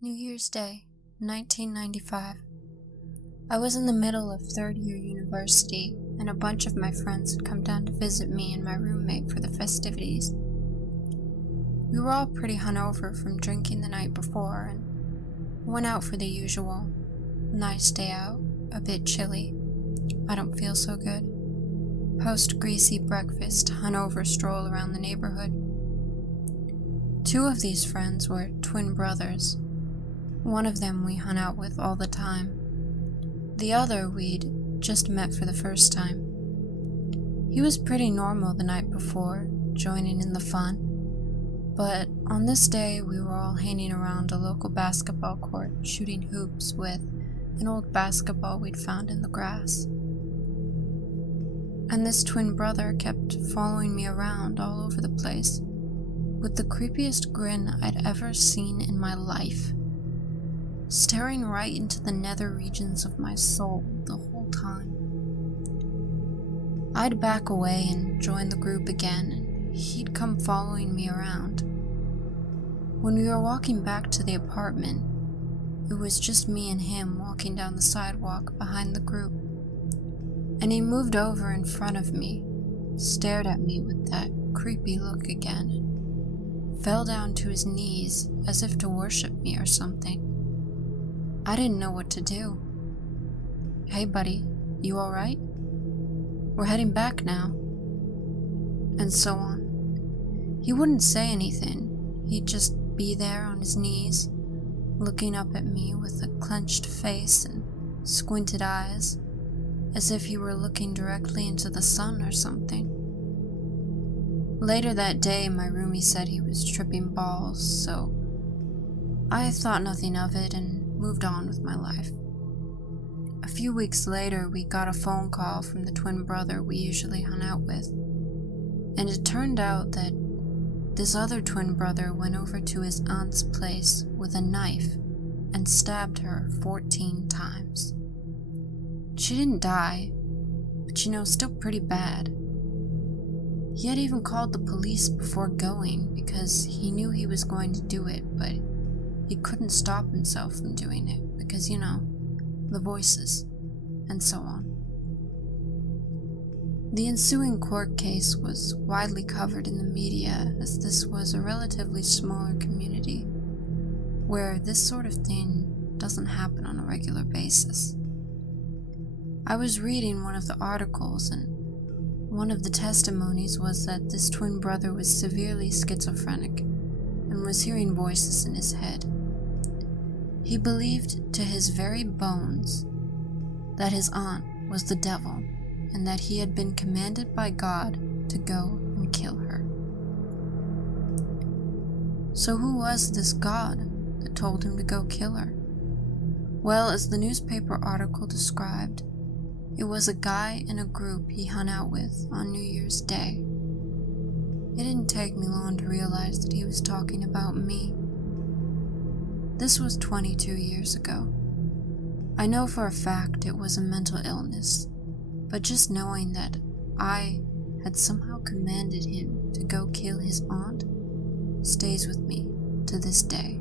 New Year's Day, 1995. I was in the middle of third-year university, and a bunch of my friends had come down to visit me and my roommate for the festivities. We were all pretty hungover from drinking the night before, and went out for the usual. Nice day out, a bit chilly. I don't feel so good. Post-greasy breakfast, hungover stroll around the neighborhood. Two of these friends were twin brothers. One of them we hung out with all the time. The other we'd just met for the first time. He was pretty normal the night before, joining in the fun. But on this day, we were all hanging around a local basketball court, shooting hoops with an old basketball we'd found in the grass. And this twin brother kept following me around all over the place, with the creepiest grin I'd ever seen in my life, staring right into the nether regions of my soul the whole time. I'd back away and join the group again, and he'd come following me around. When we were walking back to the apartment, it was just me and him walking down the sidewalk behind the group, and he moved over in front of me, stared at me with that creepy look again, and fell down to his knees as if to worship me or something. I didn't know what to do. "Hey buddy, you alright? We're heading back now." And so on. He wouldn't say anything. He'd just be there on his knees, looking up at me with a clenched face and squinted eyes, as if he were looking directly into the sun or something. Later that day, my roomie said he was tripping balls, so I thought nothing of it and moved on with my life. A few weeks later, we got a phone call from the twin brother we usually hung out with, and it turned out that this other twin brother went over to his aunt's place with a knife and stabbed her 14 times. She didn't die, but still pretty bad. He had even called the police before going because he knew he was going to do it, but he couldn't stop himself from doing it because, the voices, and so on. The ensuing court case was widely covered in the media, as this was a relatively smaller community where this sort of thing doesn't happen on a regular basis. I was reading one of the articles, and one of the testimonies was that this twin brother was severely schizophrenic and was hearing voices in his head. He believed to his very bones that his aunt was the devil and that he had been commanded by God to go and kill her. So who was this God that told him to go kill her? Well, as the newspaper article described, it was a guy in a group he hung out with on New Year's Day. It didn't take me long to realize that he was talking about me. This was 22 years ago. I know for a fact it was a mental illness, but just knowing that I had somehow commanded him to go kill his aunt stays with me to this day.